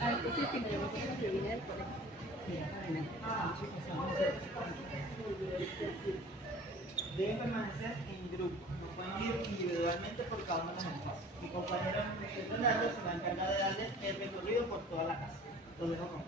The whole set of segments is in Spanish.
Ah, sí, sí, me lo puse que vine del colegio. Deben permanecer en grupo, no pueden ir individualmente por cada uno de los espacios. Mi compañero Leonardo se va a encargar de darles el recorrido por toda la casa. Los dejo con él.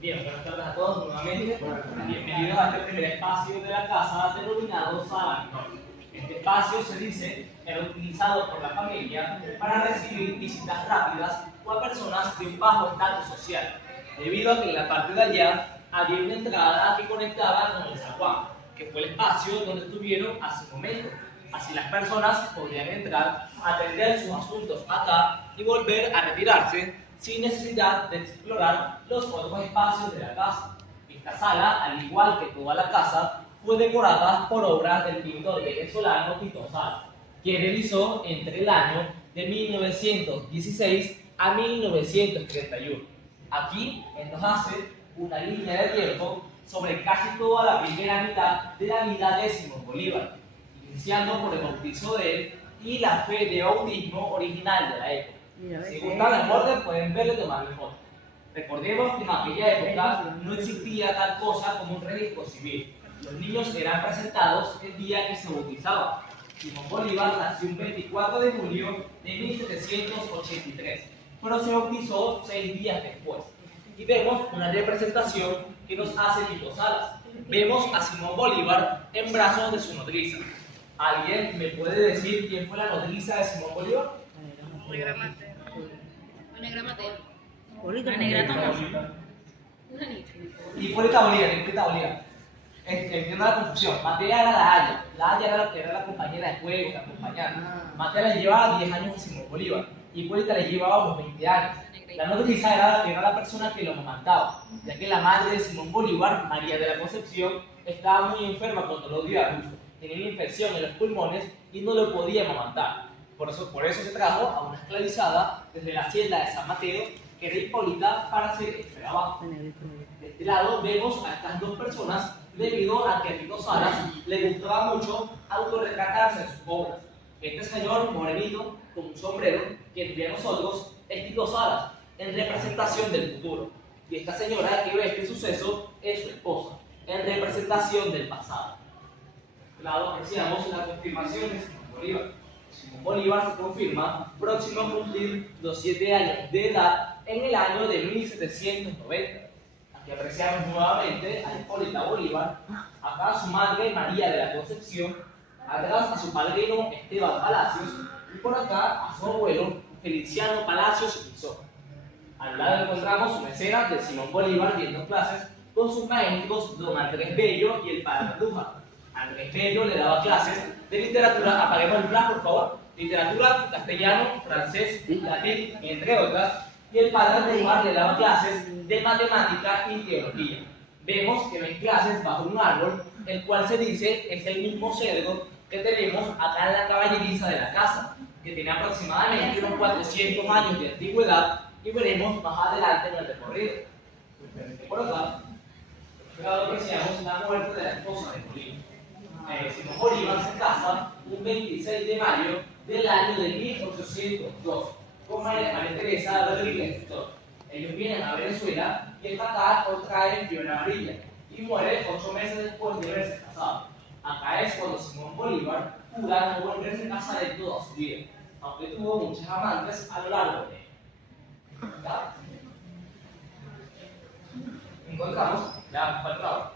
Bien, buenas tardes a todos nuevamente. Bienvenidos a este primer espacio de la casa denominado Sala Menor. Este espacio se dice era utilizado por la familia para recibir visitas rápidas o a personas de un bajo estatus social, debido a que en la parte de allá había una entrada que conectaba con el zaguán, que fue el espacio donde estuvieron hace un momento. Así las personas podrían entrar, atender sus asuntos acá y volver a retirarse sin necesidad de explorar los otros espacios de la casa. Esta sala, al igual que toda la casa, fue decorada por obras del pintor venezolano Tito Sala, que realizó entre el año de 1916 a 1931. Aquí él nos hace una línea de tiempo sobre casi toda la primera mitad de la vida de Simón Bolívar, iniciando por el bautizo de él y la fe de bautismo original de la época. Si gustan las orden, pueden verlo y tomarle foto. Recordemos que en aquella época no existía tal cosa como un registro civil. Los niños eran presentados el día que se bautizaban. Simón Bolívar nació un 24 de julio de 1783, pero se bautizó 6 días después. Y vemos una representación que nos hace Tito Salas. Vemos a Simón Bolívar en brazos de su nodriza. ¿Alguien me puede decir quién fue la nodriza de Simón Bolívar? Negra Mateo. Negra Mateo. Ahorita Negra Tomás. Hipólita Bolívar. Entiendo la confusión. Matea era la Haya. La Haya era la compañera de juego, la compañera. Matea le llevaba 10 años a Simón Bolívar. Hipólita le llevaba unos 20 años. La nodriza era la persona que lo amamantaba, ya que la madre de Simón Bolívar, María de la Concepción, estaba muy enferma cuando lo dio a luz. Tenía una infección en los pulmones y no lo podía amamantar. Por eso se trajo a una esclavizada desde la hacienda de San Mateo, que era Hipólita, para ser esclava. De este lado vemos a estas dos personas debido a que a Tito Salas le gustaba mucho autorretratarse en sus obras. Este señor morenito con un sombrero que entre nosotros es Tito Salas, en representación del futuro. Y esta señora que ve este suceso es su esposa, en representación del pasado. De este lado apreciamos la confirmación de Simón Bolívar. Simón Bolívar se confirma próximo a cumplir los 7 años de edad en el año de 1790. Aquí apreciamos nuevamente a Hipólita Bolívar, acá a su madre María de la Concepción, atrás a su padrino Esteban Palacios y por acá a su abuelo Feliciano Palacios y Pizó. Al lado encontramos una escena de Simón Bolívar viendo clases con sus maestros don Andrés Bello y el padre Andújar. Andrés Bello le daba clases de literatura, apaguemos el flash por favor, literatura, castellano, francés, latín, entre otras, y el padre Andújar le daba clases de matemática y teología. Vemos que ven clases bajo un árbol, el cual se dice es el mismo cedro que tenemos acá en la caballeriza de la casa, que tiene aproximadamente unos 400 años de antigüedad, y veremos más adelante en el recorrido. Por acá, apreciamos la muerte de la esposa de Bolívar. Simón Bolívar se casa un 26 de mayo del año de 1802 con María Teresa Rodríguez Toro. Ellos vienen a Venezuela y esta acá contraen fiebre amarilla y muere 8 meses después de haberse casado. Acá es cuando Simón Bolívar jura no volverse a casar en toda su vida, aunque tuvo muchas amantes a lo largo de él. Encontramos la palabra.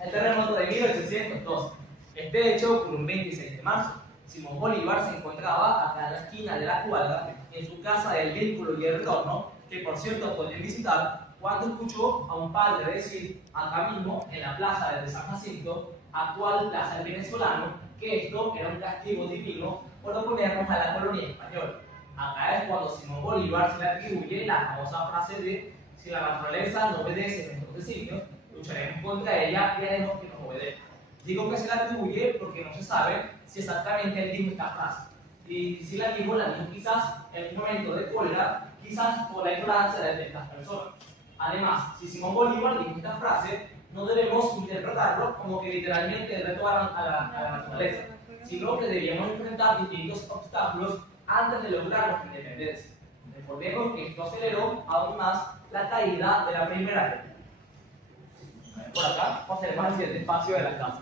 El terremoto de 1812. Este hecho ocurrió un 26 de marzo. Simón Bolívar se encontraba acá en la esquina de la cuadra, en su casa del Vínculo y el Retorno, que por cierto pueden visitar, cuando escuchó a un padre decir, acá mismo, en la plaza de San Jacinto, actual Plaza del Venezolano, que esto era un castigo divino por oponernos a la colonia española. Acá es cuando Simón Bolívar se le atribuye la famosa frase de, si la naturaleza no obedece nuestros designios, lucharemos contra ella y haremos que nos obedezca. Digo que se la atribuye porque no se sabe si exactamente él dijo esta frase. Y si la dijo quizás en un momento de cólera, quizás por la ignorancia de estas personas. Además, si Simón Bolívar dijo esta frase, no debemos interpretarlo como que literalmente retó a la naturaleza, sino que debíamos enfrentar distintos obstáculos antes de lograr nuestra independencia. Recordemos que esto aceleró aún más la caída de la Primera República. Por acá observamos el siguiente espacio de la casa.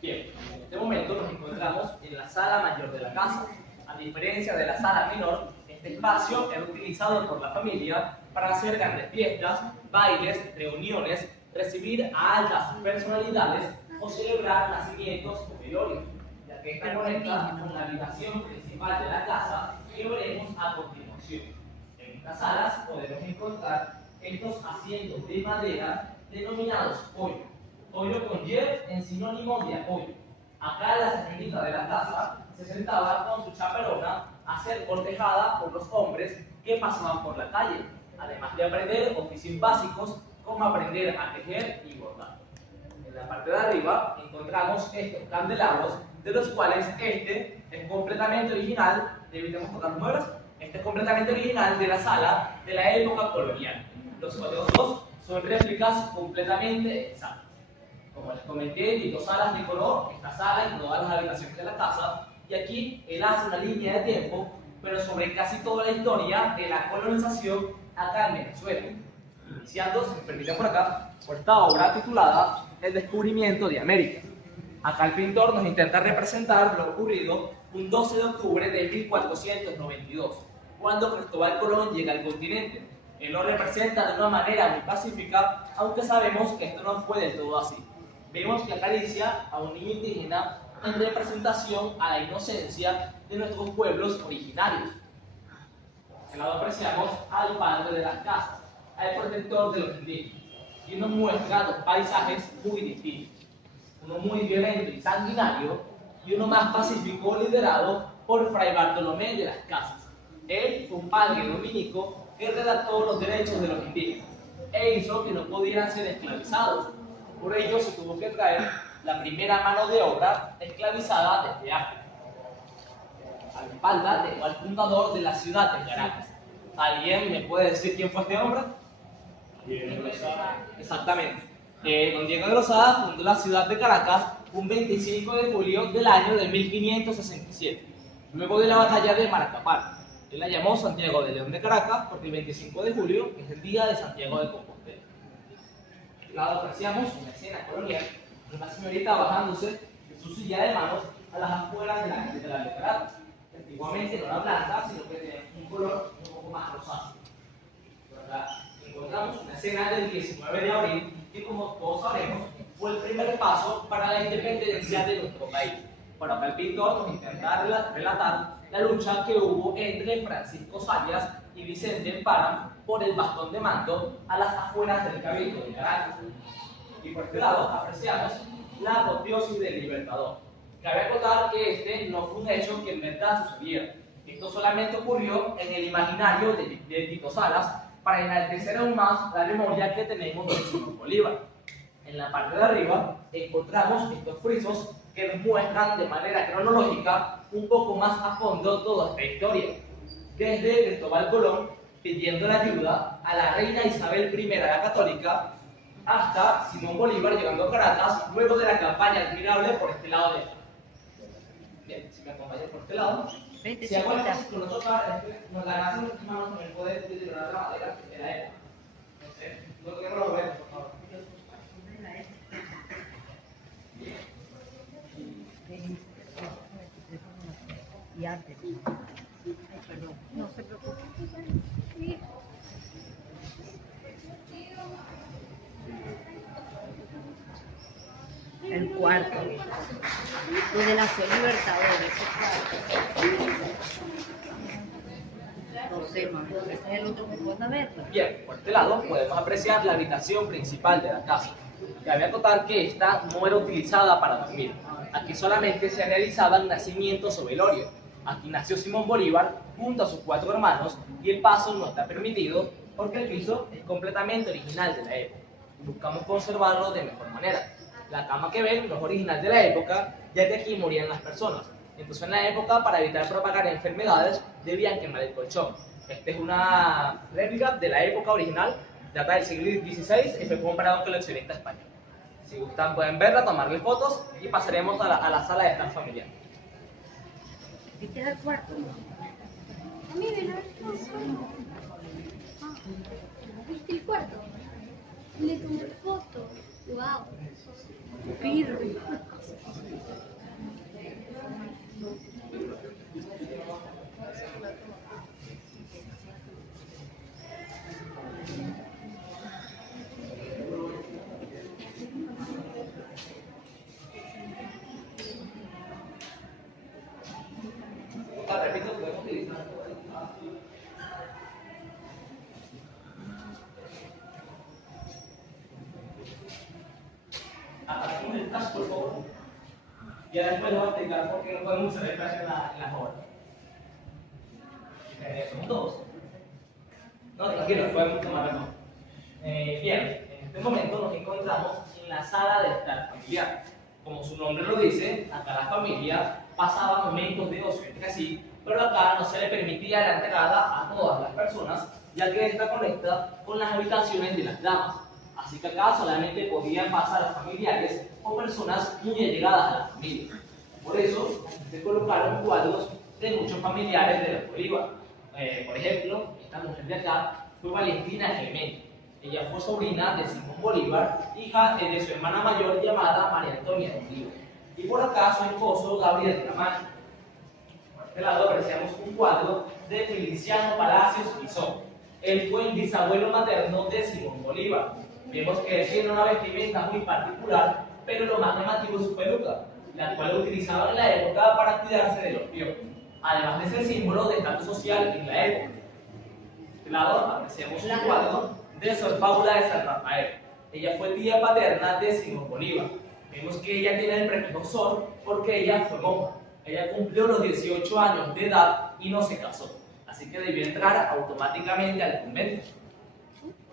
Bien, en este momento nos encontramos en la sala mayor de la casa. A diferencia de la sala menor, este espacio era utilizado por la familia para hacer grandes fiestas, bailes, reuniones, recibir a altas personalidades o celebrar nacimientos o velorios, ya que esta conecta con la habitación principal de la casa que veremos a continuación. En estas salas podemos encontrar estos asientos de madera denominados hoyo. Hoyo con Y en sinónimo de apoyo. Acá la señorita de la casa se sentaba con su chaperona a ser cortejada por los hombres que pasaban por la calle, además de aprender oficios básicos como aprender a tejer y bordar. En la parte de arriba encontramos estos candelabros, de los cuales este es completamente original. Evitemos tocar los muebles. Este es completamente original de la sala de la época colonial. Los otros dos son réplicas completamente exactas. Como les comenté, Tito Salas decoró esta sala y todas las habitaciones de la casa, y aquí él hace una línea de tiempo, pero sobre casi toda la historia de la colonización acá en Venezuela. Iniciando, si me permiten por acá, por esta obra titulada El descubrimiento de América. Acá el pintor nos intenta representar lo ocurrido un 12 de octubre de 1492, cuando Cristóbal Colón llega al continente. Él lo representa de una manera muy pacífica, aunque sabemos que esto no fue del todo así. Vemos que acaricia a un niño indígena en representación a la inocencia de nuestros pueblos originarios. De este lado apreciamos al padre de las casas, al protector de los indígenas, y nos muestra dos paisajes muy distintos. Uno muy violento y sanguinario, y uno más pacífico, liderado por Fray Bartolomé de las Casas. Él fue un padre dominico que redactó los derechos de los indígenas e hizo que no pudieran ser esclavizados. Por ello se tuvo que traer la primera mano de obra esclavizada desde África. A la espalda tengo al fundador de la ciudad de Caracas. ¿Alguien me puede decir quién fue este hombre? Exactamente. Don Diego de Lozada fundó la ciudad de Caracas un 25 de julio del año de 1567, luego de la batalla de Maracapán. Él la llamó Santiago de León de Caracas porque el 25 de julio es el día de Santiago de Compostela. De este lado apreciamos una escena colonial de una señorita bajándose de su silla de manos a las afueras de la catedral de Caracas. Antiguamente no era blanca, sino que tenía un color un poco más rosado. Por acá encontramos una escena del 19 de abril que, como todos sabemos, fue el primer paso para la independencia de nuestro país. Por acá el pintor nos intenta relatar la lucha que hubo entre Francisco Sayas y Vicente Parham por el bastón de mando a las afueras del Cabildo de Caracas. Y por este lado apreciamos la apoteosis del Libertador. Cabe acotar que este no fue un hecho que en verdad sucediera. Esto solamente ocurrió en el imaginario de Tito Salas para enaltecer aún más la memoria que tenemos de Simón Bolívar. En la parte de arriba encontramos estos frisos que nos muestran de manera cronológica un poco más a fondo toda esta historia. Desde Cristóbal Colón pidiendo la ayuda a la reina Isabel I la Católica hasta Simón Bolívar llegando a Caracas luego de la campaña admirable por este lado de ella. Bien, si me acompañan por este lado. Si hago el con otro par, nos la hacen las manos también puede deteriorar la madera que era él. Entonces, no quiero lo ver, por favor. Y antes. Perdón. No se preocupe. El cuarto. Donde nació Libertador, ese cuarto. sé, mami. Ese es el otro que puedo verlo. Bien, por este lado podemos apreciar la habitación principal de la casa. Cabe acotar que esta no era utilizada para dormir. Aquí solamente se realizaban nacimientos o velorios. Aquí nació Simón Bolívar junto a sus 4 hermanos y el paso no está permitido porque el piso es completamente original de la época. Buscamos conservarlo de mejor manera. La cama que ven no es original de la época, ya que aquí morían las personas. Entonces en la época, para evitar propagar enfermedades, debían quemar el colchón. Esta es una réplica de la época original, data del siglo XVI y fue comprado en coleccionista español. Si gustan pueden verla, tomarle fotos y pasaremos a la sala de estar familiar. ¿Viste el cuarto? A mí me lo ¿viste el cuarto? Le tomé foto. Wow. Pido. Repito, podemos utilizar todo el espacio. Hacemos el flash, por favor. Y ahora después les voy a explicar por qué no podemos usar el flash en las obras. Somos todos. No, tranquilo, podemos tomar mejor. Bien, en este momento nos encontramos en la sala de estar familiar. Como su nombre lo dice, acá la familia pasaba momentos de ocio entre sí, pero acá no se le permitía la entrada a todas las personas, ya que está conecta con las habitaciones de las damas. Así que acá solamente podían pasar familiares o personas muy allegadas a la familia. Por eso se colocaron cuadros de muchos familiares de la Bolívar. Por ejemplo, esta mujer de acá fue Valentina Clemente. Ella fue sobrina de Simón Bolívar, hija de su hermana mayor llamada María Antonia de Bolívar. Y por acá su esposo Gabriel Camacho. Por este lado apreciamos un cuadro de Feliciano Palacios Pisón. Él fue el bisabuelo materno de Simón Bolívar. Vemos que él tiene una vestimenta muy particular, pero lo más llamativo es su peluca, la cual utilizaba en la época para cuidarse de los piojos, además de ser símbolo de estatus social en la época. De este lado apreciamos un cuadro de Sor Paula de San Rafael. Ella fue tía paterna de Simón Bolívar. Vemos que ella tiene el prefijo Sor porque ella fue monja. Ella cumplió los 18 años de edad y no se casó, así que debió entrar automáticamente al convento.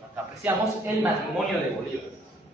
Acá apreciamos el matrimonio de Bolívar.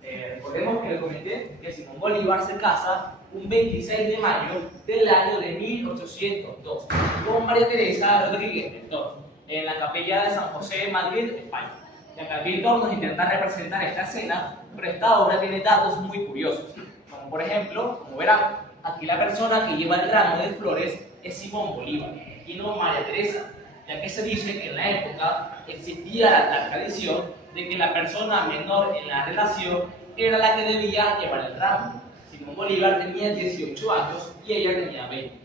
Recordemos que les comenté que Simón Bolívar se casa un 26 de mayo del año de 1802 con María Teresa Rodríguez Mentor en la capilla de San José de Madrid, España. Y acá el pintor nos intenta representar esta escena, pero esta obra tiene datos muy curiosos, como por ejemplo, como verán, aquí la persona que lleva el ramo de flores es Simón Bolívar y no María Teresa, ya que se dice que en la época existía la tradición de que la persona menor en la relación era la que debía llevar el ramo. Simón Bolívar tenía 18 años y ella tenía 20.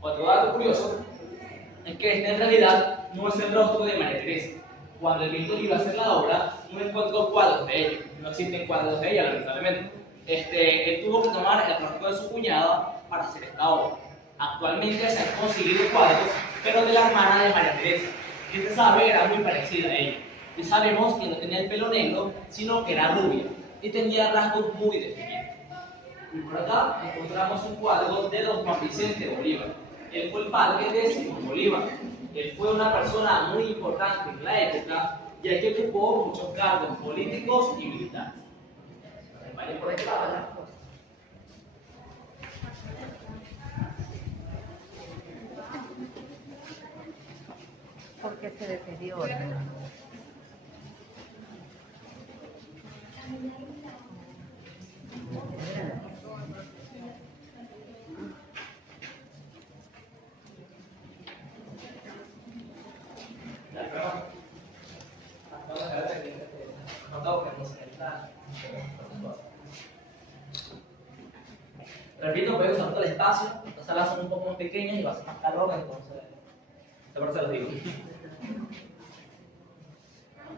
Otro dato curioso es que este en realidad no es el rostro de María Teresa. Cuando el pintor iba a hacer la obra, no encontró cuadros de ella. No existen cuadros de ella, lamentablemente. Él tuvo que tomar el rostro de su cuñada para hacer esta obra. Actualmente se han conseguido cuadros, pero de la hermana de María Teresa, que se sabe era muy parecida a ella. Y sabemos que no tenía el pelo negro, sino que era rubia y tenía rasgos muy definidos. Y por acá encontramos un cuadro de don Juan Vicente Bolívar. Él fue el padre de Simón Bolívar. Él fue una persona muy importante en la época, ya que ocupó muchos cargos políticos y militares. Vale, por este lado. Porque se deteriora. Repito, puede usar todo el espacio, las salas son un poco más pequeñas y va a ser más calor, entonces, por eso se los digo.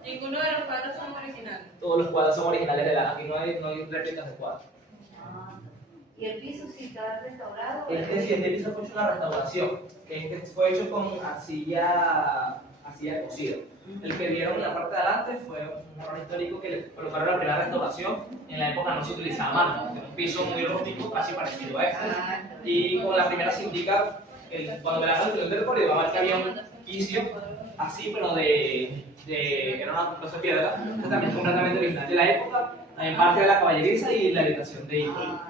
Ninguno de los cuadros son originales. Todos los cuadros son originales de la, aquí no hay réplicas de cuadros. ¿Y el piso sí está restaurado? Este piso fue hecho una restauración. Este fue hecho con arcilla hacía cocido. El que vieron en la parte de adelante fue un error histórico que le colocaron la primera restauración. En la época no se utilizaba mármol, era un piso muy rústico, casi parecido a este. Y con la primera se indica, cuando me la el recorrido, va a ver que había un quicio así, pero era una cosa de piedra, que también es completamente original de la época, en parte de la caballeriza y la habitación de Hipólito.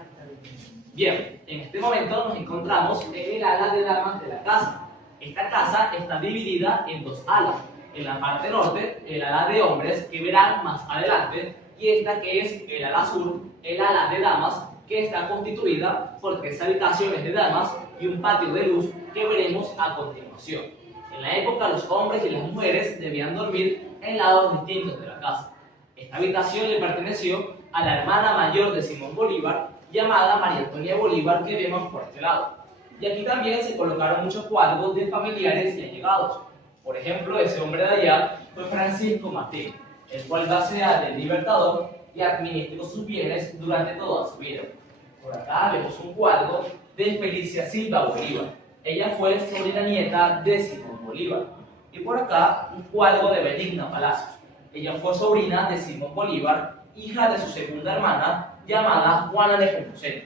Bien, en este momento nos encontramos en el ala de damas de la casa. Esta casa está dividida en dos alas. En la parte norte, el ala de hombres, que verán más adelante, y esta que es el ala sur, el ala de damas, que está constituida por 3 habitaciones de damas y un patio de luz que veremos a continuación. En la época, los hombres y las mujeres debían dormir en lados distintos de la casa. Esta habitación le perteneció a la hermana mayor de Simón Bolívar, llamada María Antonia Bolívar, que vemos por este lado. Y aquí también se colocaron muchos cuadros de familiares y allegados. Por ejemplo, ese hombre de allá fue Francisco Martín, el cual va a ser del Libertador y administró sus bienes durante toda su vida. Por acá vemos un cuadro de Felicia Silva Bolívar. Ella fue sobrina nieta de Simón Bolívar. Y por acá un cuadro de Benigna Palacios. Ella fue sobrina de Simón Bolívar, hija de su segunda hermana, llamada Juana de Nepomuceno.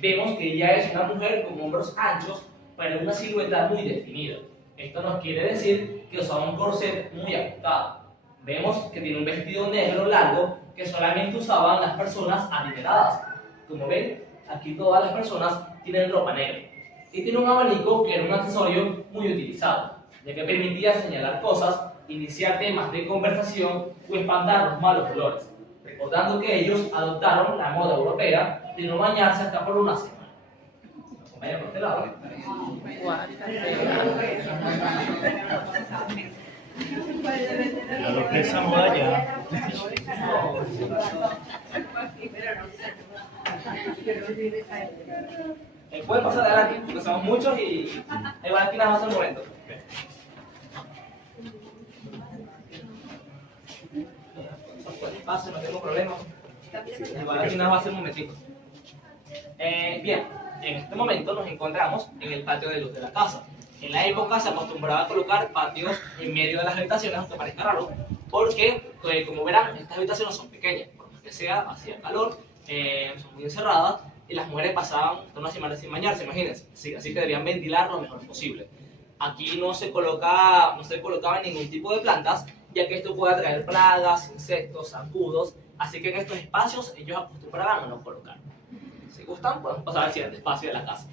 Vemos que ella es una mujer con hombros anchos, pero una silueta muy definida. Esto nos quiere decir que usaba un corset muy ajustado. Vemos que tiene un vestido negro largo que solamente usaban las personas adineradas. Como ven, aquí todas las personas tienen ropa negra. Y tiene un abanico que era un accesorio muy utilizado, ya que permitía señalar cosas, iniciar temas de conversación o espantar los malos olores, recordando que ellos adoptaron la moda europea de no bañarse hasta por una semana. Vaya por este lado. A lo que esa moda ya. Pueden pasar adelante, porque somos muchos y hay van aquí nada más al momento. Pase, no tengo problema. Igual aquí nada más un momentito. Bien, en este momento nos encontramos en el patio de luz de la casa. En la época se acostumbraba a colocar patios en medio de las habitaciones, aunque parezca raro, porque, como verán, estas habitaciones son pequeñas, por más que sea, hacía calor, son muy encerradas, y las mujeres pasaban toda una semana sin bañarse, imagínense, así que debían ventilar lo mejor posible. Aquí no se colocaba ningún tipo de plantas, ya que esto puede atraer plagas, insectos, zancudos, así que en estos espacios ellos acostumbraban a no colocar. Si gustan, podemos pasar al siguiente espacio de la casa.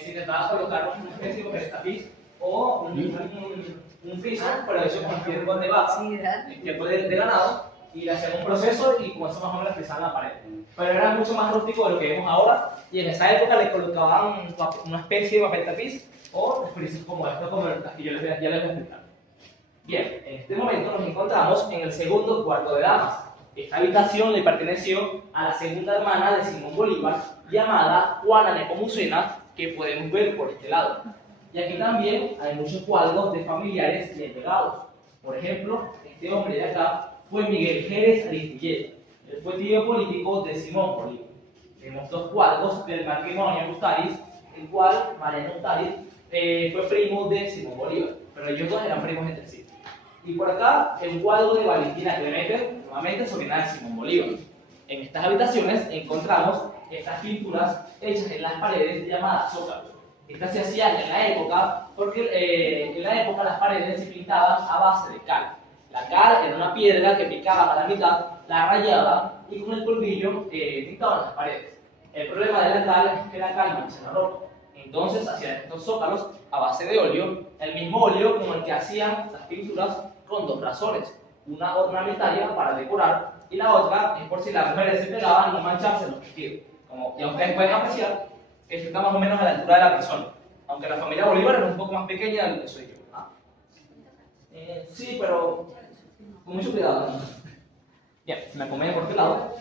Se intentaba colocar una especie de tapiz o un friso, pero hecho con piel de vaca, piel de ganado, y le hacían un proceso y con eso más o menos frisaban la pared. Pero era mucho más rústico de lo que vemos ahora, y en esa época le colocaban una especie de papel tapiz o frisos como esto, como el que ya les voy a explicar. Bien, en este momento nos encontramos en el segundo cuarto de damas. Esta habitación le perteneció a la segunda hermana de Simón Bolívar, llamada Juana Nepomuceno, que podemos ver por este lado. Y aquí también hay muchos cuadros de familiares y allegados. Por ejemplo, este hombre de acá fue Miguel Jerez Aristilleta. Él fue tío político de Simón Bolívar. Vemos dos cuadros del matrimonio Ustariz, el cual Mariano Ustariz fue primo de Simón Bolívar, pero ellos dos eran primos entre sí. Y por acá, el cuadro de Valentina Clemente, nuevamente sobrina de Simón Bolívar. En estas habitaciones encontramos estas pinturas hechas en las paredes llamadas zócalos. Estas se hacían en la época porque en la época las paredes se pintaban a base de cal. La cal era una piedra que picaban a la mitad, la rayaban y con el polvillo pintaban las paredes. El problema de la cal es que la cal mancha la ropa. Entonces hacían estos zócalos a base de óleo, el mismo óleo con el que hacían las pinturas con dos razones. Una ornamentaria para decorar y la otra es por si las mujeres se pegaban no mancharse los vestidos. Como ya ustedes pueden apreciar, esto está más o menos a la altura de la persona, aunque la familia Bolívar era un poco más pequeña de lo que soy yo. Sí, pero con mucho cuidado, ¿no? Bien, si me acompañan por este lado.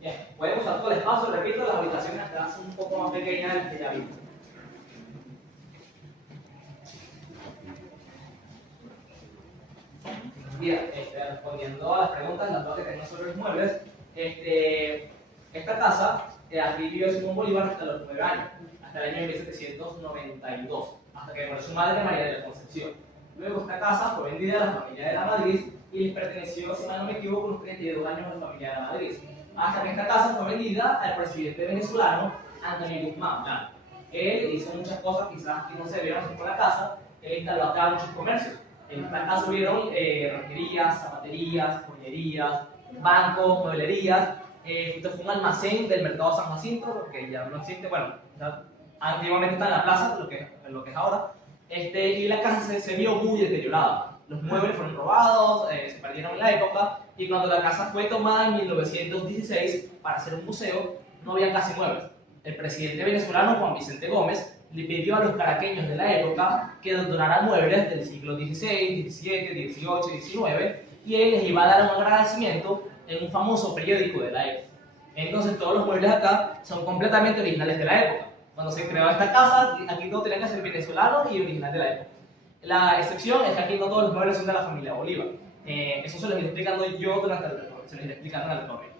Bien, pueden usar todo el espacio, repito, las habitaciones acá son un poco más pequeñas de las que ya vimos. Bien, respondiendo a las preguntas, las dudas que tenemos sobre los muebles, esta casa aquí vivió Simón Bolívar hasta los 9 años, hasta el año 1792, hasta que murió su madre María de la Concepción. Luego esta casa fue vendida a la familia de la Madrid y les perteneció, si mal no me equivoco, unos 32 años a la familia de la Madrid, hasta que esta casa fue vendida al presidente venezolano Antonio Guzmán Blanco. Él hizo muchas cosas, quizás que no se vieron con la casa, él instaló acá muchos comercios. En esta casa hubieron relojerías, zapaterías, joyerías, bancos, mueblerías. Esto fue un almacén del mercado San Jacinto, porque ya no existe, bueno, antiguamente está en la plaza, lo que es ahora. Y la casa se vio muy deteriorada. Los muebles fueron robados, se perdieron en la época, y cuando la casa fue tomada en 1916 para hacer un museo, no había casi muebles. El presidente venezolano Juan Vicente Gómez le pidió a los caraqueños de la época que donaran muebles del siglo XVI, XVII, XVIII, XIX, y él les iba a dar un agradecimiento en un famoso periódico de la época. Entonces todos los muebles acá son completamente originales de la época. Cuando se creó esta casa, aquí todo tenía que ser venezolano y original de la época. La excepción es que aquí no todos los muebles son de la familia Bolívar. Eso se los iré explicando yo durante el recorrido, se los iré explicando en el recorrido.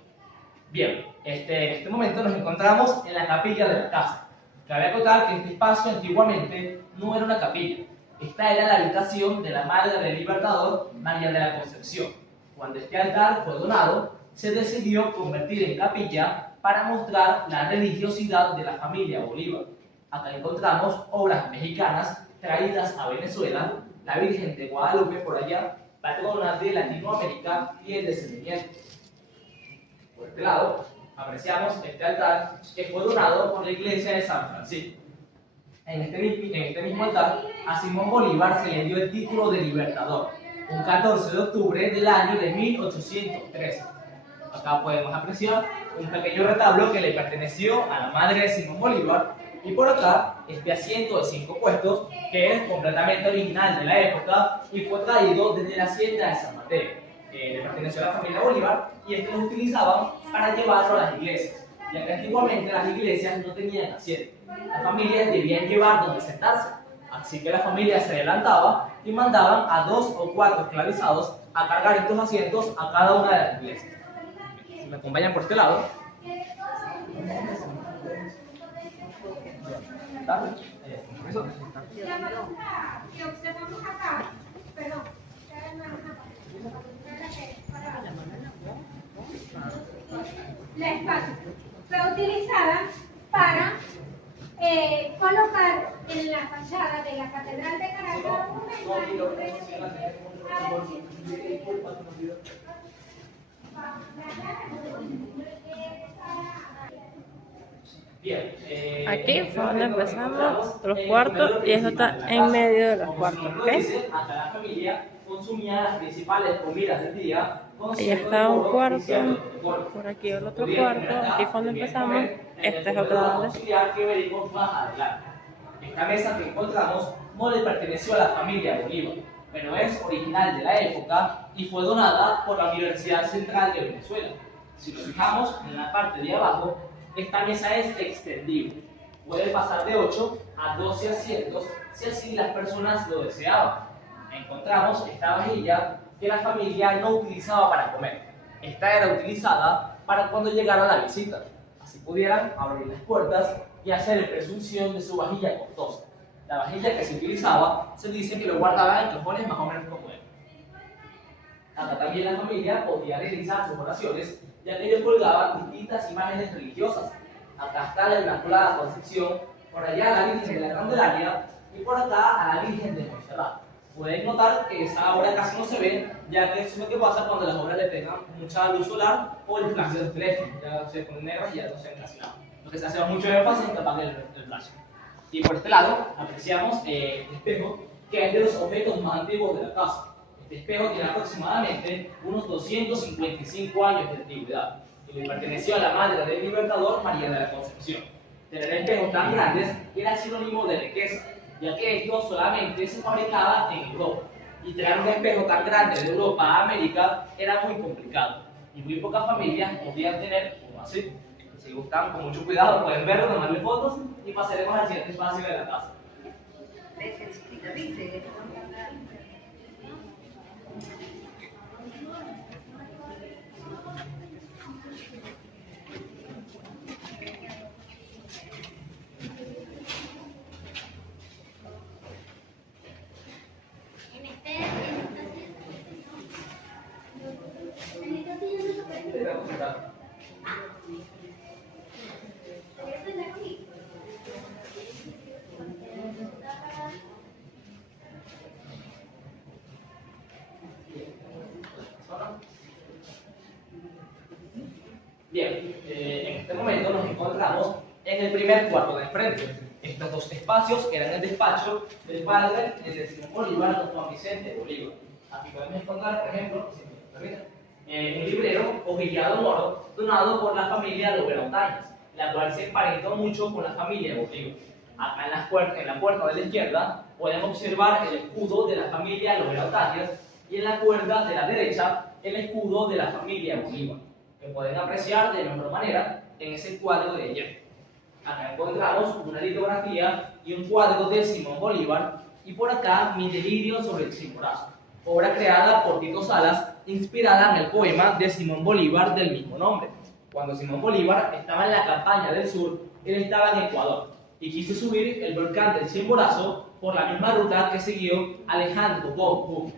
Bien, en este momento nos encontramos en la capilla de la casa. Cabe acotar que este espacio antiguamente no era una capilla. Esta era la habitación de la Madre del Libertador, María de la Concepción. Cuando este altar fue donado, se decidió convertir en capilla para mostrar la religiosidad de la familia Bolívar. Acá encontramos obras mexicanas traídas a Venezuela, la Virgen de Guadalupe por allá, patrona de Latinoamérica y el descendimiento. Por este lado, apreciamos este altar que fue donado por la iglesia de San Francisco. En este mismo altar, a Simón Bolívar se le dio el título de Libertador, un 14 de octubre del año de 1813. Acá podemos apreciar un pequeño retablo que le perteneció a la madre de Simón Bolívar, y por acá este asiento de 5 puestos que es completamente original de la época y fue traído desde la hacienda de San Mateo. Le perteneció a la familia Bolívar y estos lo utilizaban para llevarlo a las iglesias, ya que antiguamente las iglesias no tenían asiento. Las familias debían llevar donde sentarse, así que la familia se adelantaba y mandaban a 2 o 4 esclavizados a cargar estos asientos a cada una de las iglesias. Si me acompañan por este lado. Que observamos acá, perdón, la espacio fue utilizada para colocar en la fachada de la Catedral de Caracas Bien, Aquí fue donde empezamos los cuartos y eso está en medio de los cuartos, ¿ok? Hasta la familia consumía las principales comidas del día. Ahí está un cuarto, por aquí el otro cuarto, aquí fue donde empezamos, este es otro donde. Que veremos más adelante. Esta mesa que encontramos no le perteneció a la familia Bolívar, pero es original de la época y fue donada por la Universidad Central de Venezuela. Si nos fijamos en la parte de abajo, esta mesa es extendible. Puede pasar de 8 a 12 asientos si así las personas lo deseaban. Encontramos esta vajilla que la familia no utilizaba para comer. Esta era utilizada para cuando llegara la visita. Así pudieran abrir las puertas y hacer presunción de su vajilla costosa. La vajilla que se utilizaba se dice que lo guardaba en cajones más o menos como él. Acá también la familia podía realizar sus oraciones, ya que ellos colgaban distintas imágenes religiosas. Acá está la Inmaculada Concepción, por allá la Virgen de la Candelaria, y por acá a la Virgen de Montserrat. Pueden notar que esa obra casi no se ve, ya que eso es lo que pasa cuando las obras le pegan mucha luz solar o el flash del teléfono, ya se ponen negras y ya no se ven casi nada. Lo que se hace mucho énfasis en tapar el flash. Y por este lado apreciamos este espejo, que es de los objetos más antiguos de la casa. Este espejo tiene aproximadamente unos 255 años de antigüedad y le perteneció a la madre del Libertador, María de la Concepción. Tener espejos tan grandes era sinónimo de riqueza, ya que esto solamente se fabricaba en Europa. Y traer un espejo tan grande de Europa a América era muy complicado, y muy pocas familias podían tener uno así. Si gustan, con mucho cuidado pueden verlo, tomarle fotos y pasaremos al siguiente espacio de la casa. Bien, en este momento nos encontramos en el primer cuarto de frente. Estos dos espacios eran el despacho del padre de Simón Bolívar, don Juan Vicente Bolívar. Aquí podemos encontrar, por ejemplo, si me permiten, un librero o Guillado Moro donado por la familia Lovera Ontañez, la cual se emparentó mucho con la familia Bolívar. Acá en la puerta de la izquierda podemos observar el escudo de la familia Lovera Ontañez y en la cuerda de la derecha el escudo de la familia Bolívar, que pueden apreciar de mejor manera en ese cuadro de ella. Acá encontramos una litografía y un cuadro de Simón Bolívar, y por acá Mi delirio sobre el Chimborazo, obra creada por Tito Salas, inspirada en el poema de Simón Bolívar del mismo nombre. Cuando Simón Bolívar estaba en la campaña del sur, él estaba en Ecuador y quiso subir el volcán del Chimborazo por la misma ruta que siguió Alejandro Bob.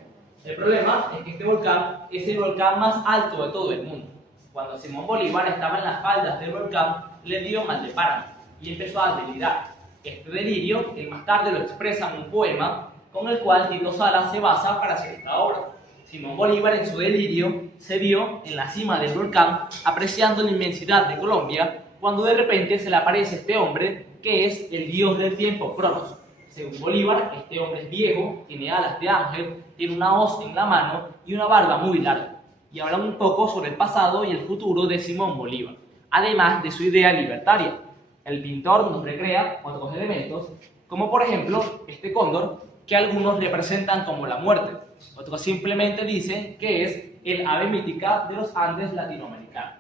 El problema es que este volcán es el volcán más alto de todo el mundo. Cuando Simón Bolívar estaba en las faldas del volcán, le dio mal de páramo y empezó a delirar. Este delirio, él más tarde lo expresa en un poema con el cual Tito Salas se basa para hacer esta obra. Simón Bolívar en su delirio se vio en la cima del volcán apreciando la inmensidad de Colombia, cuando de repente se le aparece este hombre que es el dios del tiempo, Cronos. Según Bolívar, este hombre es viejo, tiene alas de ángel, tiene una hoz en la mano y una barba muy larga. Y habla un poco sobre el pasado y el futuro de Simón Bolívar, además de su idea libertaria. El pintor nos recrea otros elementos, como por ejemplo este cóndor, que algunos representan como la muerte, otros simplemente dicen que es el ave mítica de los Andes latinoamericanos.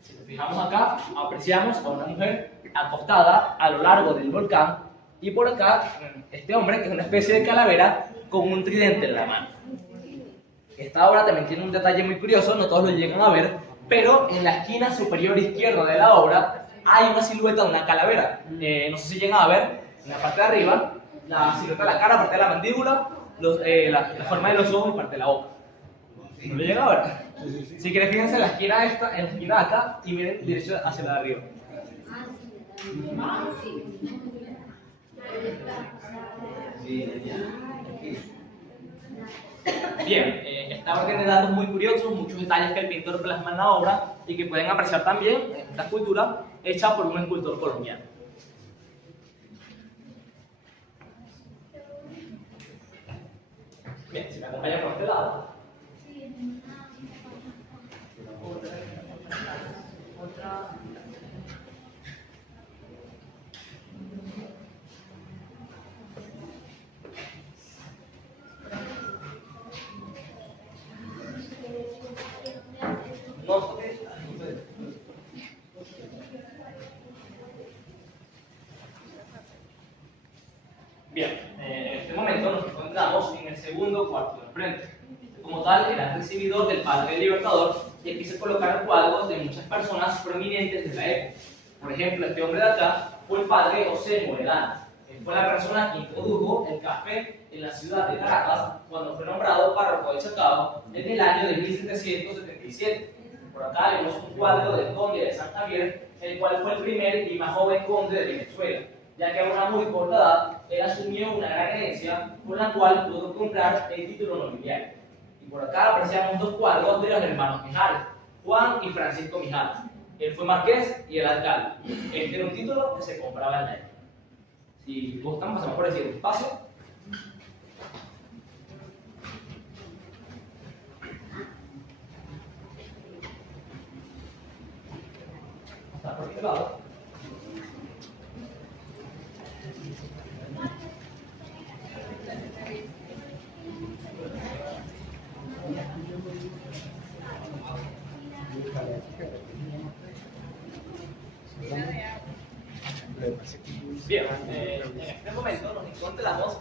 Si nos fijamos acá, apreciamos a una mujer acostada a lo largo del volcán, y por acá este hombre, que es una especie de calavera con un tridente en la mano. Esta obra también tiene un detalle muy curioso, no todos lo llegan a ver, pero en la esquina superior izquierda de la obra hay una silueta de una calavera. No sé si llegan a ver, en la parte de arriba, la silueta de la cara, parte de la mandíbula, la forma de los ojos y parte de la boca. ¿No lo llegan a ver? Si quieren, fíjense en la esquina esta, en la esquina de acá, y miren derecho hacia la de arriba. Bien, esta orden de datos muy curiosos, muchos detalles que el pintor plasma en la obra y que pueden apreciar también en esta escultura hecha por un escultor colombiano. Bien, si me acompañan por este lado. Bien, en este momento nos encontramos en el segundo cuarto del frente. Como tal, era el recibidor del padre del Libertador, y aquí se colocaron cuadros de muchas personas prominentes de la época. Por ejemplo, este hombre de acá fue el padre José Moredano. Él fue la persona que introdujo el café en la ciudad de Caracas cuando fue nombrado párroco de Chacao en el año de 1777. Por acá vemos un cuadro del conde de San Javier, el cual fue el primer y más joven conde de Venezuela. ya que a una muy corta edad él asumió una gran herencia con la cual pudo comprar el título nobiliario. Y por acá apreciamos dos cuadros de los hermanos Mijares, Juan y Francisco Mijares. Él fue marqués y el alcalde. Este era un título que se compraba en la época. Si gustan, pasamos por el siguiente espacio. Pasar por este lado. Bien, en este momento nos encontramos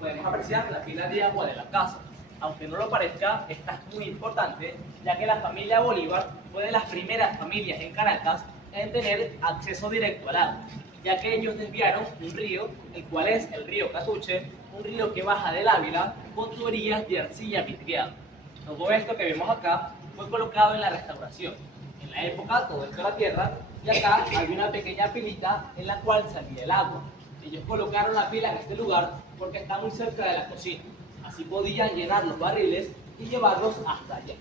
podemos apreciar la pila de agua de la casa. Aunque no lo parezca, esta es muy importante, ya que la familia Bolívar fue de las primeras familias en Caracas en tener acceso directo al agua, ya que ellos desviaron un río, el cual es el río Catuche, un río que baja del Ávila con tuberías de arcilla vidriada. Todo esto que vemos acá fue colocado en la restauración. En la época todo esto era tierra y acá había una pequeña pilita en la cual salía el agua. Ellos colocaron la pila en este lugar porque está muy cerca de la cocina. Así podían llenar los barriles y llevarlos hasta allá.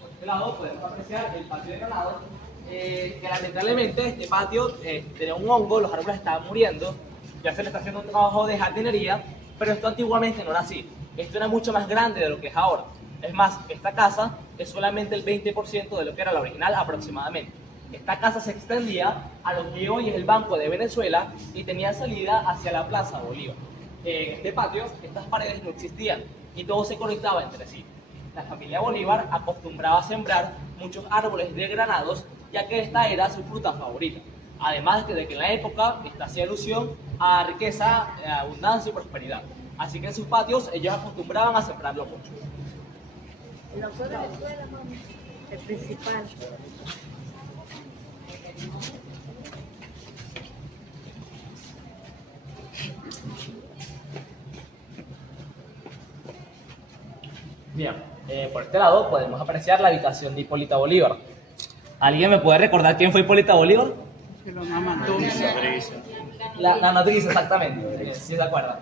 Por este lado podemos apreciar el patio de ganado, que lamentablemente este patio tenía un hongo, los árboles estaban muriendo, ya se le está haciendo un trabajo de jardinería, pero esto antiguamente no era así. Esto era mucho más grande de lo que es ahora. Es más, esta casa es solamente el 20% de lo que era la original aproximadamente. Esta casa se extendía a lo que hoy es el Banco de Venezuela y tenía salida hacia la Plaza Bolívar. En este patio, estas paredes no existían y todo se conectaba entre sí. La familia Bolívar acostumbraba a sembrar muchos árboles de granados, ya que esta era su fruta favorita. Además de que en la época esta hacía alusión a riqueza, abundancia y prosperidad. Así que en sus patios ellos acostumbraban a sembrarlo mucho. El autor de Venezuela, mami. El principal. Bien, por este lado podemos apreciar la habitación de Hipólita Bolívar. ¿Alguien me puede recordar quién fue Hipólita Bolívar? La nodriza, exactamente, si se acuerdan.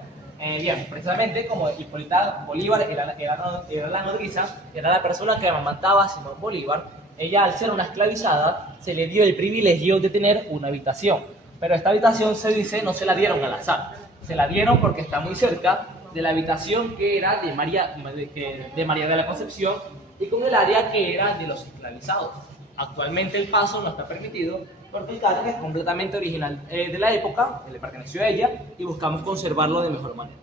Bien, precisamente como Hipólita Bolívar era la nodriza, era la persona que amamantaba a Simón Bolívar, ella al ser una esclavizada se le dio el privilegio de tener una habitación. Pero esta habitación se dice no se la dieron al azar, se la dieron porque está muy cerca de la habitación que era de María de la Concepción y con el área que era de los esclavizados. Actualmente el paso no está permitido porque el área es completamente original de la época, le perteneció a ella y buscamos conservarlo de mejor manera.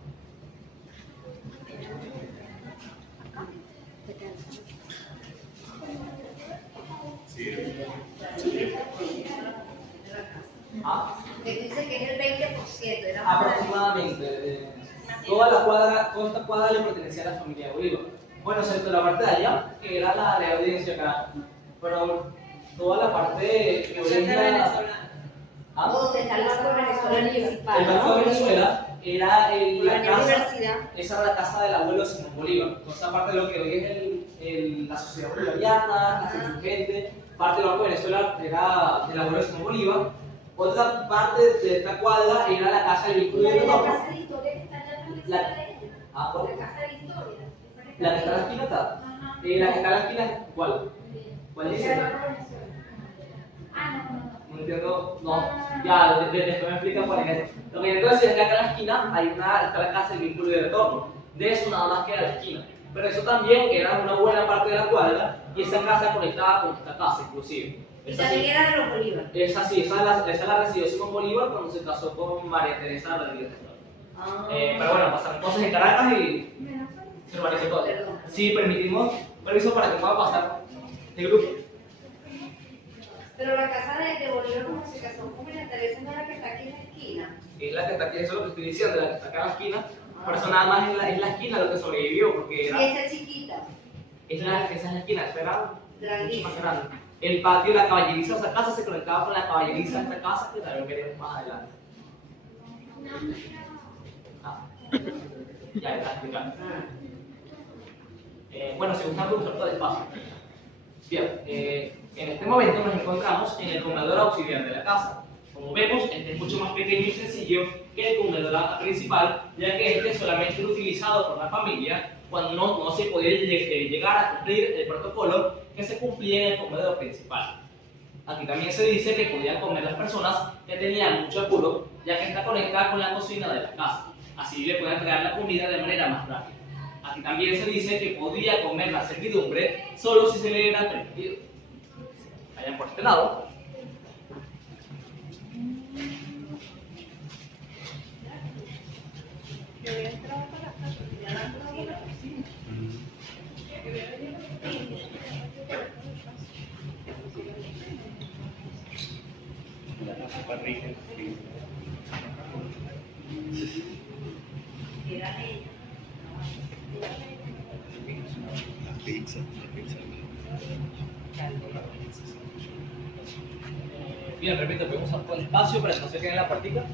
¿Ah? Que dice que es el 20%, era más Aproximadamente. Toda esta cuadra le pertenecía a la familia de Bolívar. Bueno, excepto la parte de allá, que era la de audiencia acá. Pero toda la parte que hoy en día... ¿Ah? ¿Dónde está el Banco Venezolano principal? El Banco de Venezuela era la casa, universidad. esa era la casa del abuelo Simón Bolívar. Entonces, aparte de lo que hoy es la sociedad bolivariana, la gente, parte del Banco de Venezuela era del abuelo Simón Bolívar. Otra parte de esta cuadra era la casa del vínculo de La Europa. casa de historia que está allá también La- está de ella. Ah, ¿cuál? La casa de historia. La que está en la esquina está. Ajá. La que está en la esquina, ¿cuál? ¿Cuál dice? Ah, no. No entiendo, no, ya, después me explican cuál es eso. Lo que yo quiero decir es que acá en la esquina está la casa del vínculo de retorno. De eso nada más queda la esquina. Pero eso también era una buena parte de la cuadra y esa casa conectaba con esta casa inclusive. Y Esa también sí, era de los Bolívar. esa sí, esa la recibió Simón Bolívar cuando se casó con María Teresa Rodríguez. Pero bueno, pasaron cosas en Caracas y se organizó todo. Perdón. Sí, permitimos permiso para que pueda pasar el grupo. Pero la casa de Bolívar, como se casó con María Teresa, no es la que está aquí en la esquina. Es la que está aquí, eso es lo que estoy diciendo, la que está acá en la esquina. Por eso nada más es la esquina lo que sobrevivió, porque Y era, esa chiquita, esa es la esquina, esta era mucho más grandísima. grande. El patio, la caballeriza, esa casa se conectaba con la caballeriza de esta casa, que también veremos más adelante. Ah, ya está explicado. Bueno, si gustan un salto de espacio. Bien, en este momento nos encontramos en el comedor auxiliar de la casa. Como vemos, este es mucho más pequeño y sencillo que el comedor principal, ya que este solamente era utilizado por la familia cuando no se podía llegar a cumplir el protocolo que se cumplía en el comedor principal. Aquí también se dice que podían comer las personas que tenían mucho apuro, ya que está conectada con la cocina de la casa. Así le pueden traer la comida de manera más rápida. Aquí también se dice que podía comer la servidumbre solo si se le era permitido. Vayan por este lado. La casa parrilla. Sí. La pizza. Bien, repito, podemos usar todo el espacio para que no se quede en la puertica.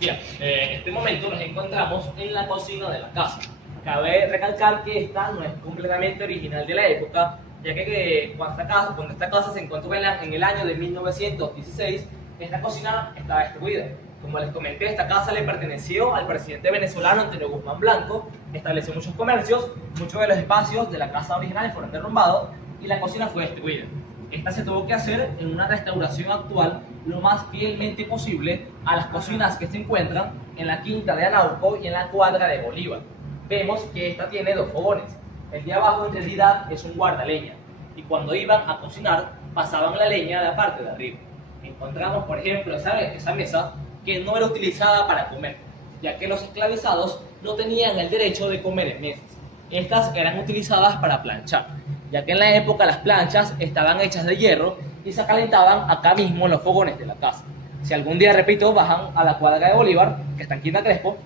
Bien, en este momento nos encontramos en la cocina de la casa. Cabe recalcar que esta no es completamente original de la época, ya que cuando esta casa se encontró en el año de 1916, esta cocina estaba destruida. Como les comenté, esta casa le perteneció al presidente venezolano Antonio Guzmán Blanco, estableció muchos comercios, muchos de los espacios de la casa original fueron derrumbados y la cocina fue destruida. Esta se tuvo que hacer en una restauración actual lo más fielmente posible a las cocinas que se encuentran en la Quinta de Arauco y en la Cuadra de Bolívar. Vemos que esta tiene dos fogones. El de abajo en realidad es un guardaleña y cuando iban a cocinar pasaban la leña a la parte de arriba. Encontramos, por ejemplo, esa mesa que no era utilizada para comer, ya que los esclavizados no tenían el derecho de comer en mesas. Estas eran utilizadas para planchar, ya que en la época las planchas estaban hechas de hierro y se calentaban acá mismo en los fogones de la casa. Si algún día, repito, bajan a la Cuadra de Bolívar, que está en Quinta Crespo,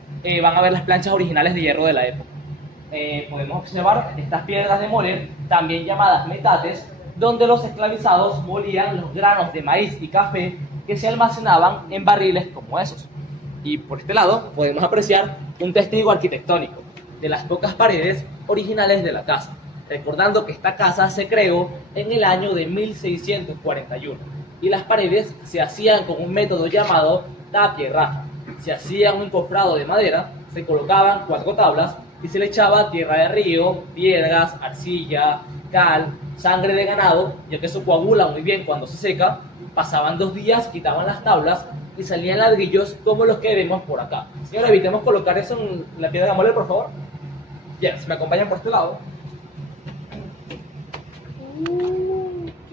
van a ver las planchas originales de hierro de la época. Podemos observar estas piedras de moler, también llamadas metates, donde los esclavizados molían los granos de maíz y café que se almacenaban en barriles como esos. Y por este lado podemos apreciar un testigo arquitectónico de las pocas paredes originales de la casa, recordando que esta casa se creó en el año de 1641 y las paredes se hacían con un método llamado tapia y raja. Se hacía un encofrado de madera, se colocaban 4 tablas y se le echaba tierra de río, piedras, arcilla, cal, sangre de ganado, ya que eso coagula muy bien cuando se seca. Pasaban 2 días, quitaban las tablas y salían ladrillos como los que vemos por acá. Señora, evitemos colocar eso en la piedra de moler, por favor. Bien, si me acompañan por este lado. Qué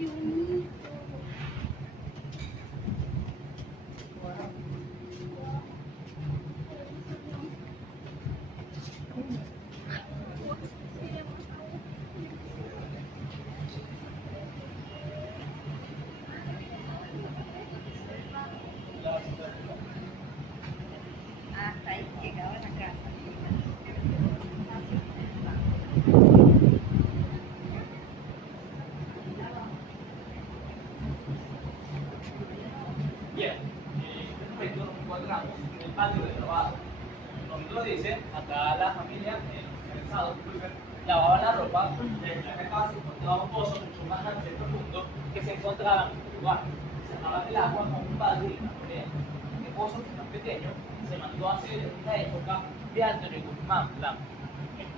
bonito. Hasta ahí llegaba la casa. Bien, en este momento nos encontramos en el patio de lavado. Como lo dice, acá la familia, los lavaban la ropa, desde acá se encontraba un pozo mucho más grande y profundo que se encontraba en este lugar. Sacaban el agua con un balde y una polea. Este pozo, que es tan pequeño, se mandó a hacer en una época de Antonio Guzmán Blanco.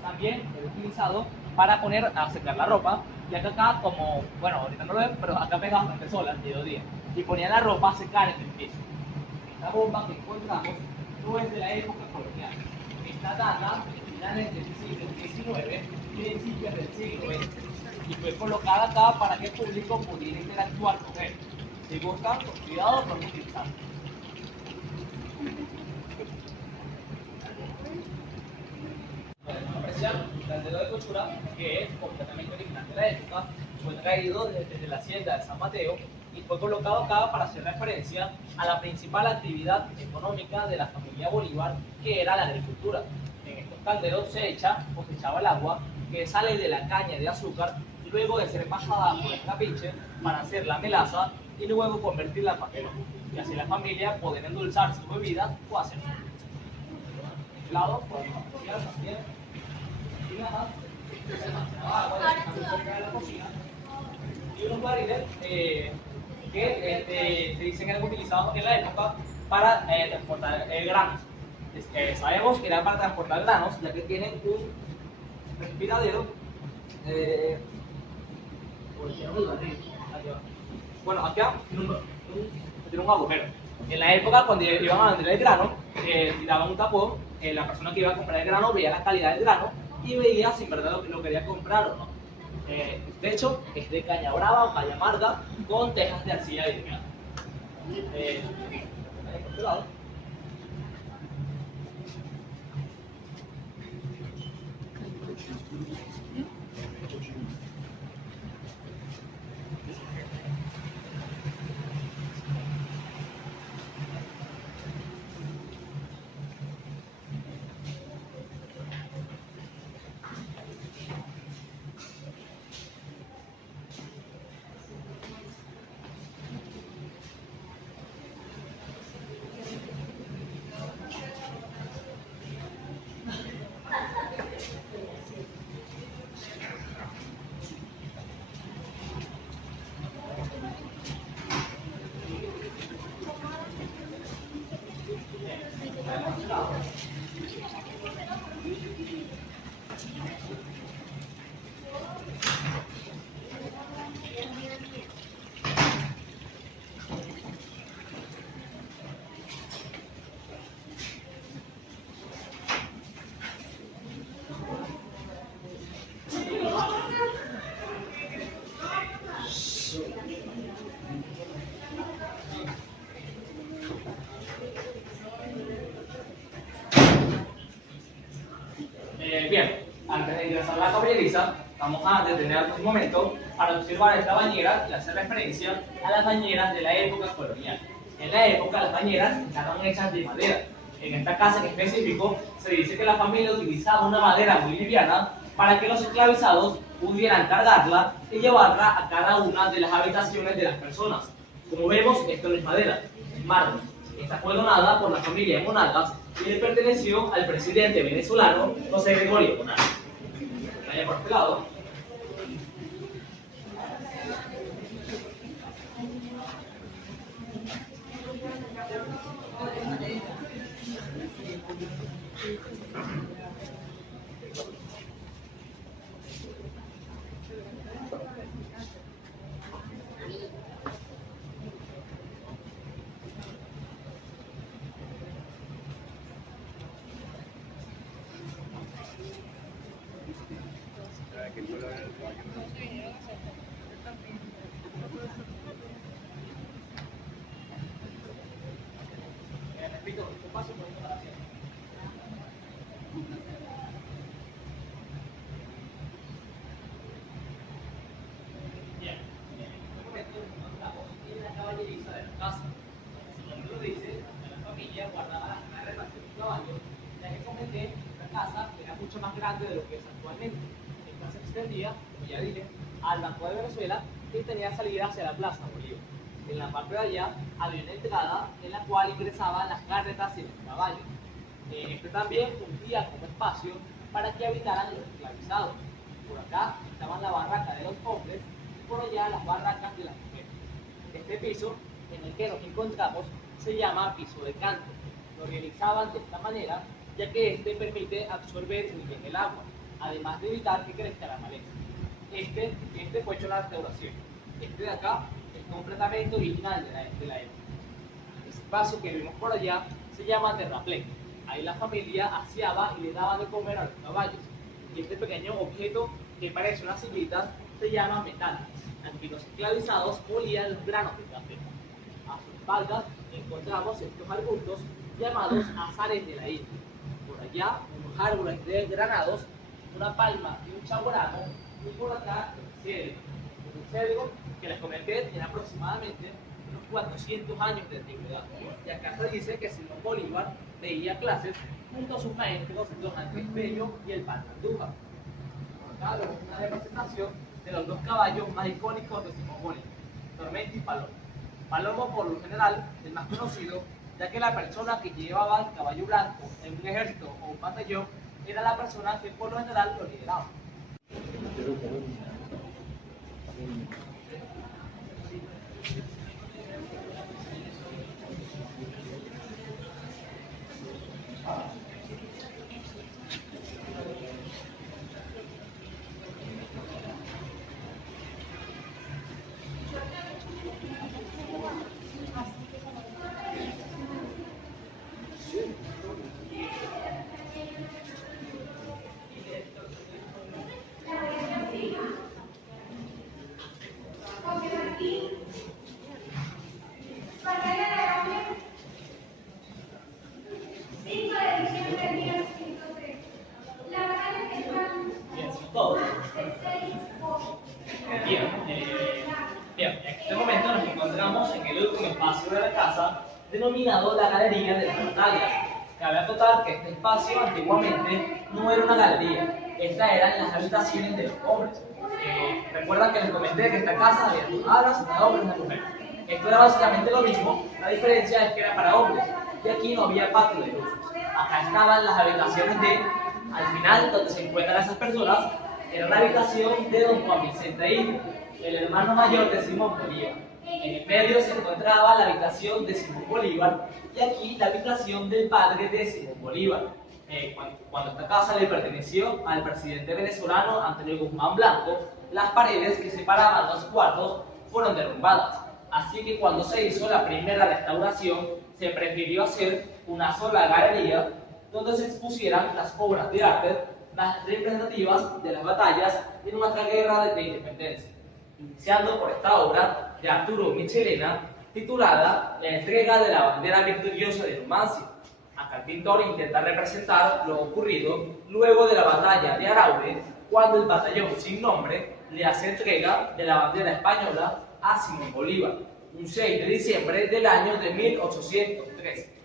También era utilizado para poner a secar la ropa, ya que acá, como, bueno, ahorita no lo ven, pero acá pega bastante sol al mediodía, y ponían la ropa a secar en el piso. Esta bomba que encontramos no es de la época colonial. Esta data de finales del siglo XIX y principios del siglo XX, y fue colocada acá para que el público pudiera interactuar con él. Si gustan, con cuidado, podemos utilizarlo. Podemos apreciar un caldero de costura que es completamente original de la época, fue traído desde la hacienda de San Mateo y fue colocado acá para hacer referencia a la principal actividad económica de la familia Bolívar, que era la agricultura. En estos calderos se echaba el agua que sale de la caña de azúcar luego de ser pasada por el trapiche para hacer la melaza y luego convertirla en papel. Y así la familia poder endulzar su bebida o hacer su dulce. De este lado podemos apreciar también agua de la cocina y unos barriles que que se dicen que eran utilizados en la época para transportar granos. Sabemos que eran para transportar granos, ya que tienen un respiradero. Bueno, acá tiene un agujero. En la época, cuando iban a vender el grano, tiraban un tapón, la persona que iba a comprar el grano veía la calidad del grano y veía si en verdad lo quería comprar o no. De hecho, es de caña brava o caña amarga con tejas de arcilla vidriada. Bien, antes de ingresar a la caballeriza, vamos a detenernos un momento para observar esta bañera y hacer referencia a las bañeras de la época colonial. En la época, las bañeras estaban hechas de madera. En esta casa en específico, se dice que la familia utilizaba una madera muy liviana para que los esclavizados pudieran cargarla y llevarla a cada una de las habitaciones de las personas. Como vemos, esto no es madera, es mármol. Esta fue donada por la familia de Monagas y le perteneció al presidente venezolano José Gregorio Monagas. Vaya por este lado. Mucho más grande de lo que es actualmente. Esta se extendía, como ya dije, al Banco de Venezuela y tenía salida hacia la Plaza Bolívar. En la parte de allá había una entrada en la cual ingresaban las carretas y los caballos. Este también fungía como espacio para que habitaran los esclavizados. Por acá estaban la barraca de los hombres y por allá las barracas de las mujeres. Este piso en el que nos encontramos se llama piso de canto. Lo realizaban de esta manera ya que este permite absorber muy bien el agua, además de evitar que crezca la maleza. Este fue hecho en la restauración. Este de acá es completamente original de la época. Ese espacio que vimos por allá se llama terraplén. Ahí la familia aseaba y le daba de comer a los caballos. Y este pequeño objeto que parece una sillita se llama metal. Aquí los esclavizados molían los granos de café. A sus espaldas encontramos estos arbustos llamados azares de la India. Por allá, unos árboles de granados, una palma y un chaguaramo, y por acá el cedro. Un cedro que les comenté tiene aproximadamente unos 400 años de antigüedad. Y acá se dice que Simón Bolívar veía clases junto a sus maestros Don Andrés Bello y el Padre Andújar. Por acá vemos una representación de los dos caballos más icónicos de Simón Bolívar, Tormenta y Palomo. Palomo, por lo general, el más conocido, ya que la persona que llevaba el caballo blanco en un ejército o un batallón era la persona que por lo general lo lideraba. espacio de la casa denominado la Galería de las Batallas. Cabe acotar que este espacio antiguamente no era una galería, estas eran las habitaciones de los hombres. Recuerdan que les comenté que esta casa había dos alas, una de hombres y una de mujeres. Esto era básicamente lo mismo, la diferencia es que era para hombres y aquí no había patio de luces. Acá estaban las habitaciones al final donde se encuentran esas personas, era la habitación de don Juan Vicente Hijo, el hermano mayor de Simón Bolívar. En el medio se encontraba la habitación de Simón Bolívar y aquí la habitación del padre de Simón Bolívar. Cuando esta casa le perteneció al presidente venezolano Antonio Guzmán Blanco, las paredes que separaban los cuartos fueron derrumbadas. Así que cuando se hizo la primera restauración, se prefirió hacer una sola galería donde se expusieran las obras de arte más representativas de las batallas en nuestra guerra de independencia, iniciando por esta obra de Arturo Michelena titulada La entrega de la bandera victoriosa de Numancia. Acá el pintor intenta representar lo ocurrido luego de la batalla de Araure, cuando el batallón sin nombre le hace entrega de la bandera española a Simón Bolívar, un 6 de diciembre del año de 1813.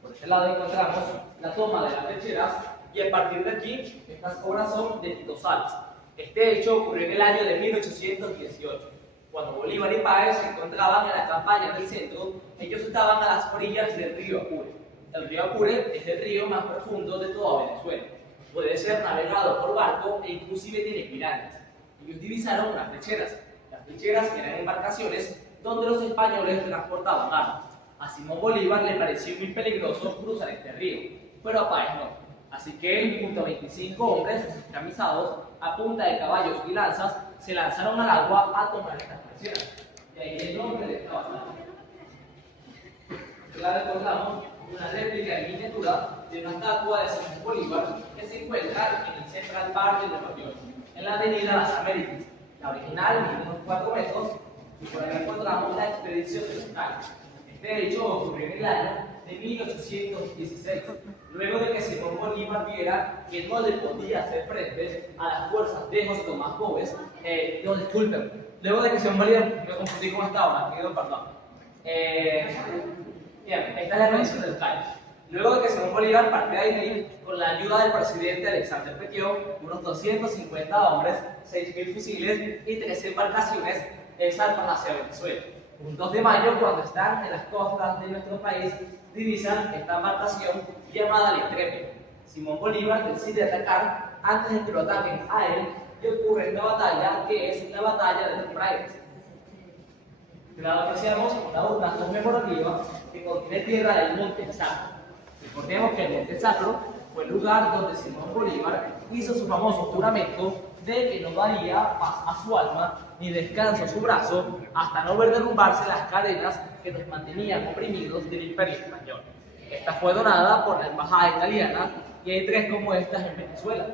Por este lado encontramos la toma de las lecheras y a partir de aquí estas obras son de Tito Salas. Este hecho ocurrió en el año de 1818. Cuando Bolívar y Páez se encontraban en la campaña del centro, ellos estaban a las orillas del río Apure. El río Apure es el río más profundo de toda Venezuela. Puede ser navegado por barco e inclusive tiene pirámides. Ellos divisaron unas lecheras. Las lecheras eran embarcaciones donde los españoles transportaban armas. A Simón Bolívar le pareció muy peligroso cruzar este río, pero a Páez no. Así que él, junto a 25 hombres camisados, a punta de caballos y lanzas, se lanzaron al agua a tomar estas lecheras. Y ahí el nombre de esta batalla. Claro, encontramos una réplica en miniatura de una estatua de Simón Bolívar que se encuentra en el Central Park de Nueva York, en la avenida Las Américas. La original mide unos 4 metros y por ahí encontramos la expedición de los Cayos. Este hecho ocurrió en el año de 1816, luego de que Simón Bolívar viera que no le podía hacer frente a las fuerzas de José Tomás Boves. No, disculpen, luego de que Simón Bolívar, me confundí con esta obra, pido perdón. Bien, esta es la expedición de los Cayos. Luego de que Simón Bolívar partió de Haití, con la ayuda del presidente Alexandre Petión, unos 250 hombres, 6.000 fusiles y 13 embarcaciones, saltan hacia Venezuela. Un 2 de mayo, cuando están en las costas de nuestro país, divisan esta embarcación llamada La Intrépida. Simón Bolívar decide atacar antes de que lo ataquen a él y ocurre esta batalla, que es la batalla de los Frailes. La apreciamos una urna conmemorativa que contiene tierra del Monte Sacro. Recordemos que el Monte Sacro fue el lugar donde Simón Bolívar hizo su famoso juramento de que no daría paz a su alma ni descanso a su brazo hasta no ver derrumbarse las cadenas que nos mantenían oprimidos del Imperio Español. Esta fue donada por la Embajada Italiana y hay 3 como estas en Venezuela.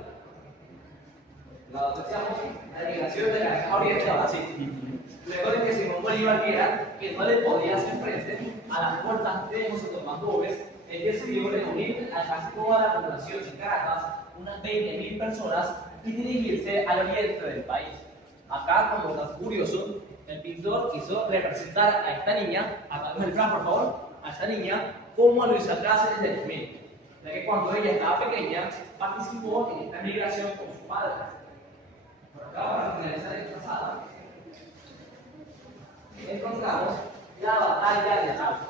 La asociamos a la migración de la Caja Oriente a Brasil. Luego de que Simón Bolívar viera que no le podía hacer frente a las fuerzas de José Tomás Boves, él decidió reunir a casi toda la población de Caracas, unas 20.000 personas, y dirigirse al oriente del país. Acá, como dato curioso, el pintor quiso representar a esta niña, el plan por favor, a esta niña como a Luisa Cáceres de Jiménez, ya que cuando ella estaba pequeña participó en esta migración con su padre. Por acá, para finalizar esta sala, encontramos la batalla de Arauco.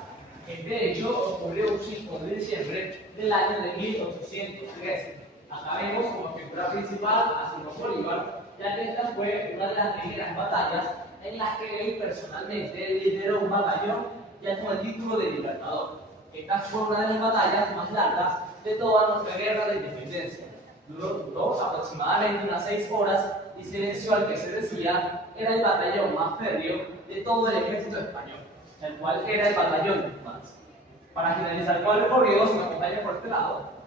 Este hecho ocurrió un 5 de diciembre del año de 1813. Acá vemos como figura principal a Simón Bolívar, ya que esta fue una de las primeras batallas en las que él personalmente lideró un batallón ya con el título de Libertador. Esta fue una de las batallas más largas de toda nuestra guerra de independencia. Duró aproximadamente unas 6 horas y se venció al que se decía era el batallón más férreo de todo el ejército español, el cual era el batallón de Tucumán. Para finalizar con el recorrido, se me acompaña por este lado.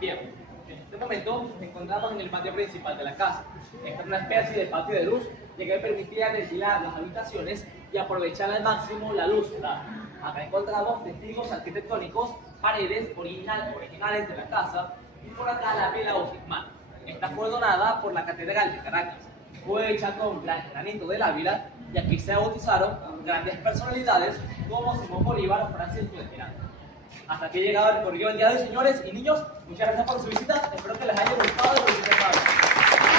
Bien, en este momento nos encontramos encontramos en el patio principal de la casa. Esta es una especie de patio de luz ya que permitía ventilar las habitaciones y aprovechar al máximo la luz solar. Acá encontramos testigos arquitectónicos, paredes originales de la casa y por acá la vela bautismal. Esta fue donada por la Catedral de Caracas. Fue hecha con granito del Ávila y aquí se bautizaron grandes personalidades como Simón Bolívar o Francisco de Miranda. Hasta aquí ha llegado el recorrido del día de hoy, señores y niños. Muchas gracias por su visita. Espero que les haya gustado y lo disfruten.